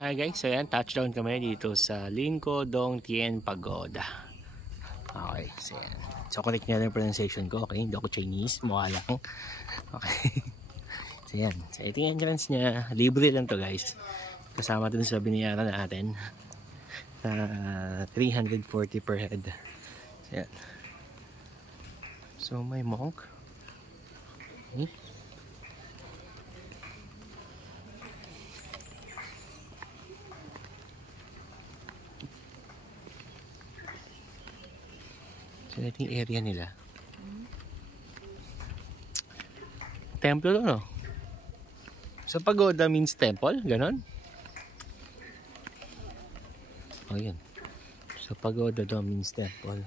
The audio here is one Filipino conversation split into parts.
Hi guys, so yan, touchdown kami dito sa Linco Dong Tien Pagoda. Okay, so yan. So correct nyo yung pronunciation ko, okay? Hindi ako Chinese, mukha lang. Okay. So yan, so ito yung entrance niya. Libre lang to guys. Kasama dun sa binayaran natin. 340 per head. So yan. So may monk. Okay. So ito yung area nila. Templo to, no? So pagoda means temple, ganon? O yun. So pagoda daw means temple.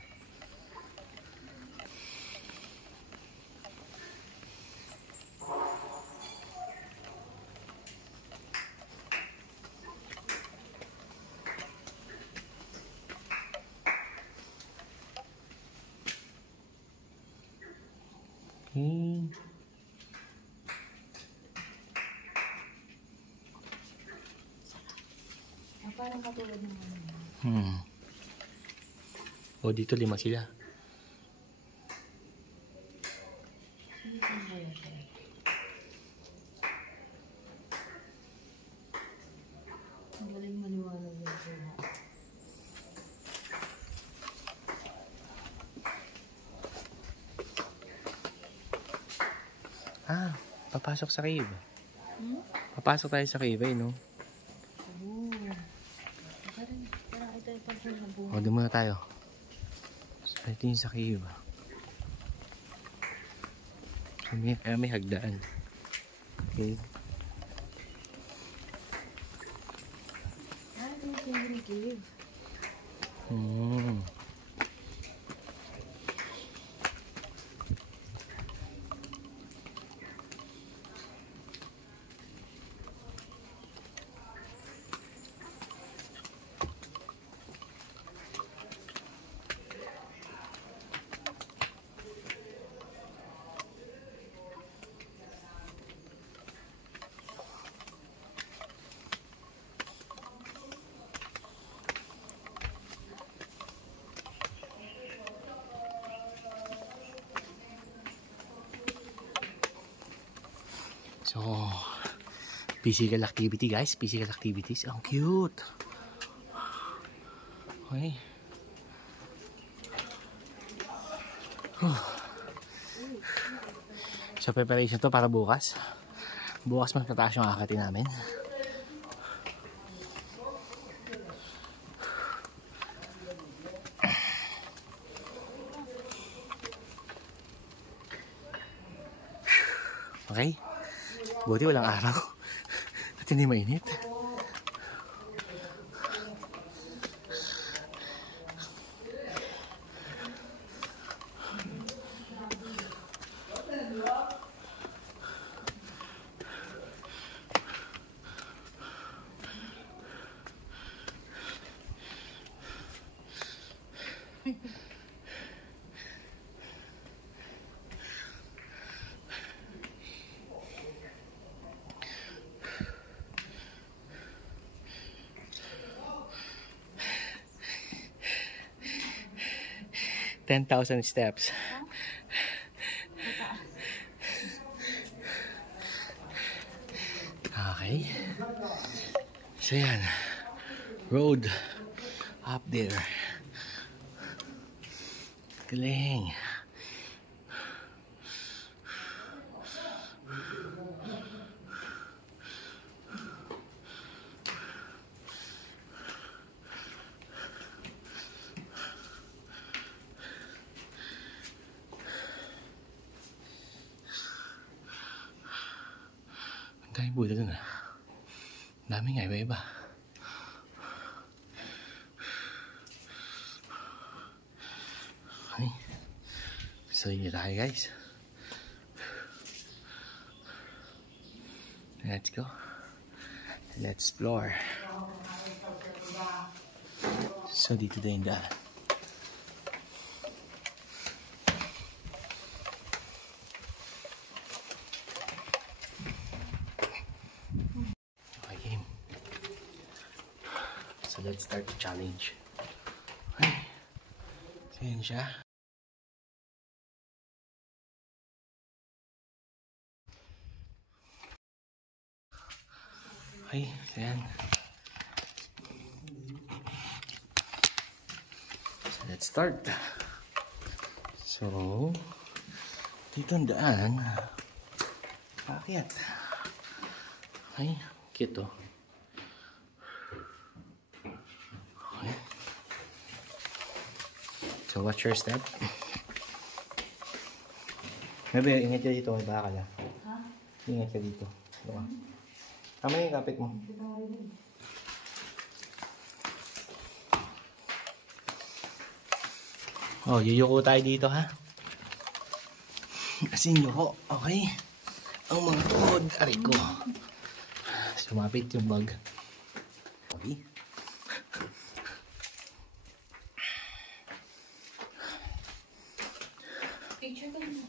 Parang katulad ng O dito 5 sila. Ang galing maliwanag yung buha. Papasok sa cave. Papasok tayo sa cave, no? O, doon muna tayo. So, ito yung sa cave. So, may hagdaan. Okay. Ito yung cave. Hmm. 'So, physical activity guys, physical activities. Ang cute. Okay. So, preparation to para bukas. Bukas mas mataas yung akati namin. Okay. Buti walang araw. At hindi mainit. Huh? 10,000 steps. Okay. So yan. Road up there. Galing. Ang daming Buddha dun ah. Daming nga iba-iba. Okay. So yun na tayo guys. Let's go. Let's explore. So dito din daan. Okay, game. So let's start the challenge. Okay. So yun siya. Okay, so yan. So let's start. So, dito ang daan. Paakyat. Okay, cute oh. Okay. So watch your step. Maybe, ingat ka dito, may bakal ah. Ha? Ingat ka dito. Diba? Tama na yung kapit mo. Oh, yuyuko tayo dito ha. Kasi yuko, okay. Ang mga tuhod, aray ko. Sumapit yung bag. Okay. Picture ko mo.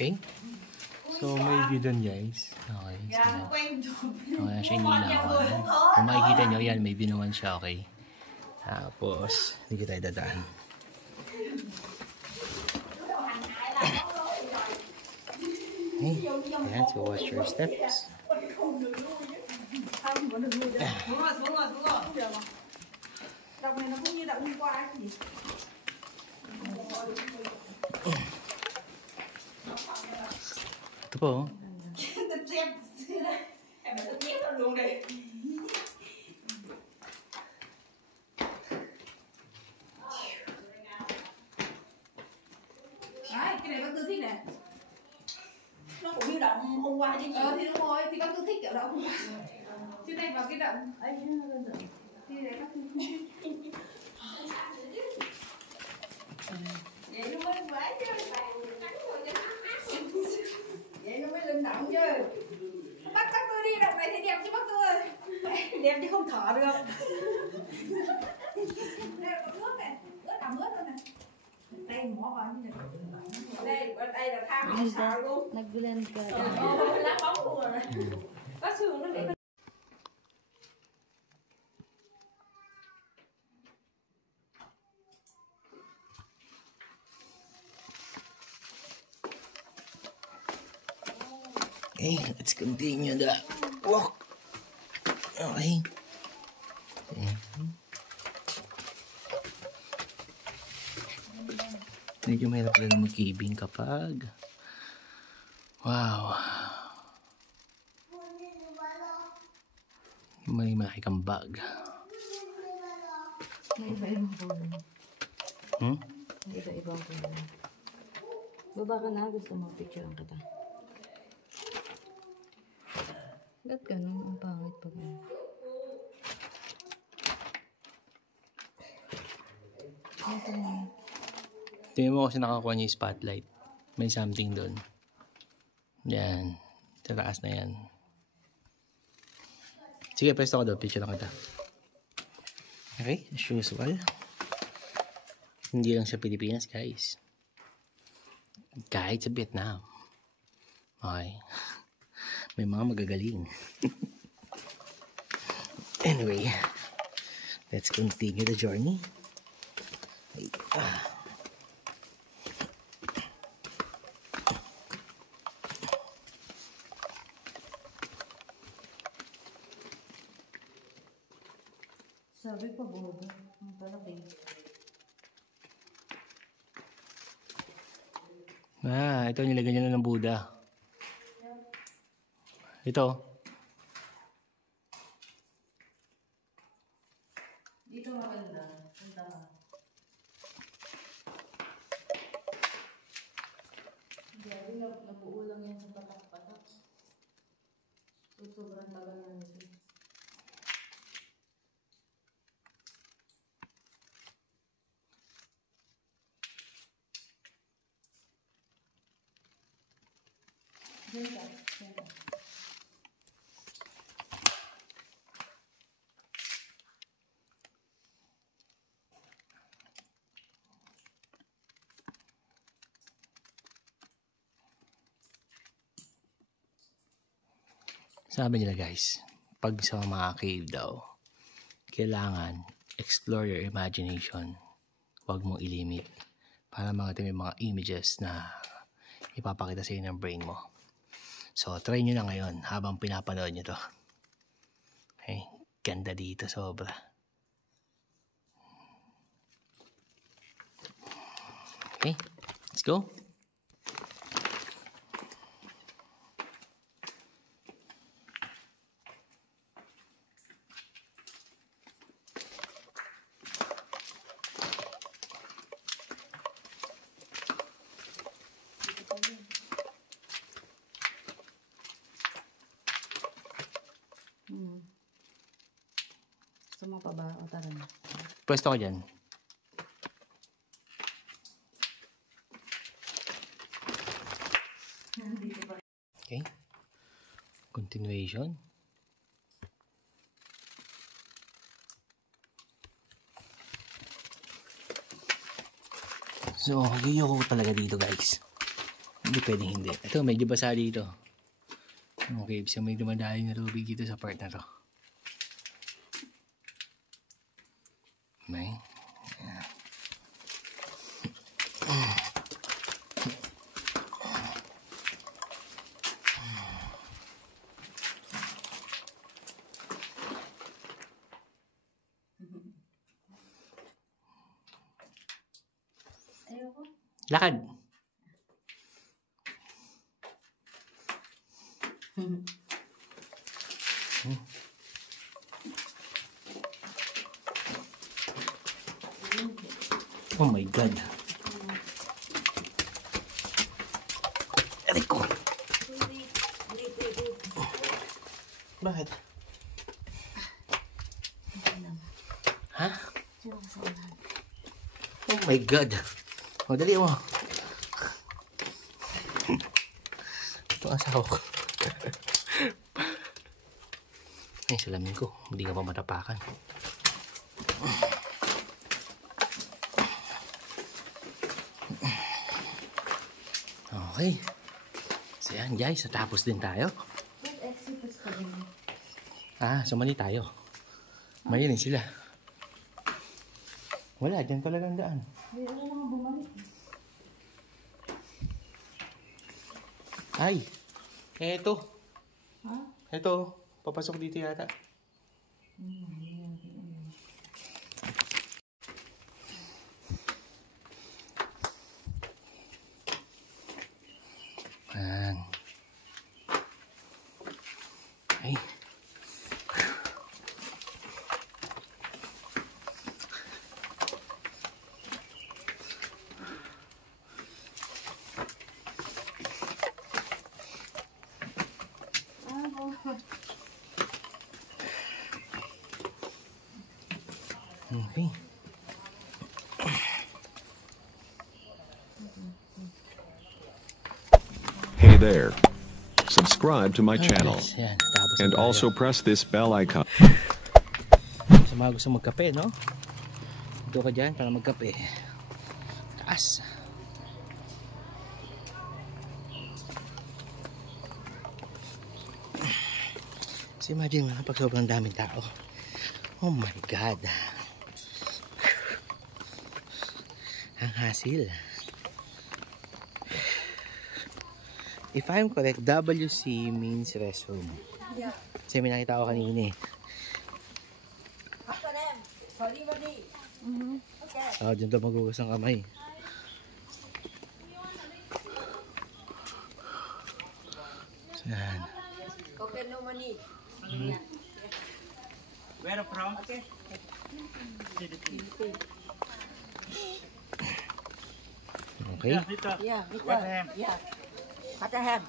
Okay. So, may view dun guys. Okay. So, okay, siya yung ilawan. Kung makikita nyo, yan, may view naman siya. Okay. Tapos, hindi tayo dadaan. Okay. Ayan, so watch your steps. Ito po. Đấy, cái này bác Tư thích này. Nó cũng như động hôm qua chứ chị. Thì đúng rồi, thì bác Tư thích kiểu động hôm qua. Chứ đây vào cái động ấy nó đơn giản. Thì đấy bác Tư không thích. Vậy nó mới quá chứ. Vậy nó mới linh động chứ. Bác Tư đi động này thì đẹp chứ bác Tư ơi. Đẹp chứ không thở được. Đây là có nước này, ướt ẩm ướt luôn này. Đây mỏ vào như này. Đây là tham ăn xào luôn. Nag-blend ka. Lá bóng luôn rồi này. Có xương nó để. Okay, let's continue the walk. Okay. Medyo mahirap lang mag-ibing kapag wow, may malaki kang bag. May iba-ibang kulay. May iba-ibang kulay. Baba ka na, gusto mo picturean kita. Ba't ganun? Ang pangit pa ganun. Ito na. Tingnan mo kasi nakakuha niya yung spotlight. May something doon. Yan. Sa taas na yan. Sige, pwesto ko doon. Picture lang kita. Okay, as usual. Hindi lang sa Pilipinas, guys. Kahit sa Vietnam. Okay. May mga magagaling. Anyway, let's continue the journey. Sabi pa bobo. Ang palaki. Ito nilagyan niya na ng Buddha. Ito. Dito maganda. Punta ka. Grabe, nabuo lang yan sa patak-patak. So, sobrang tagal na nito. Diyan ka. Diyan ka. Sabi nila guys, pag sa mga cave daw, kailangan explore your imagination. Huwag mong ilimit para may mga images na ipapakita sa inyo ng brain mo. So, try nyo na ngayon habang pinapanood nyo to. Okay, ganda dito sobra. Okay, let's go. Gusto mo pa ba? O tara na. Pwesto ko dyan. Okay. Continuation. So, yuyoko ko talaga dito guys. Hindi pwedeng hindi. Ito, medyo basa dito. Okay, so may dumadaling na tubig dito sa part na to. May. Yeah. Lakad. Oh my God. Aray ko. Bakit? Ha? Oh my God. O, dali mo. Ito ang asawa ko. Ay, salamin ko. Hindi ka pa matapakan. Okay. So yan guys, natapos din tayo. Sumali tayo. Mayanin sila. Wala, dyan talagang daan. Ay, eto. Eto, papasok dito yata. Ayan. Ay. Okay. Hey there. Subscribe to my channel. Yan, And also press this bell icon. Sa mga gusto magkape, no? Dito ka dyan para magkape. Taas. So imagine mo pag sobrang daming tao. Oh my God. Ang hasil. If I'm correct, WC means restroom. Yeah. Kasi may nakita ko kanina eh. After them. Sorry, buddy. Okay. Dyan daw magugas ng kamay. Saan? Okay, no money. Where from? Okay. Okay. Dito. Yeah, What ham? yeah. What a ham.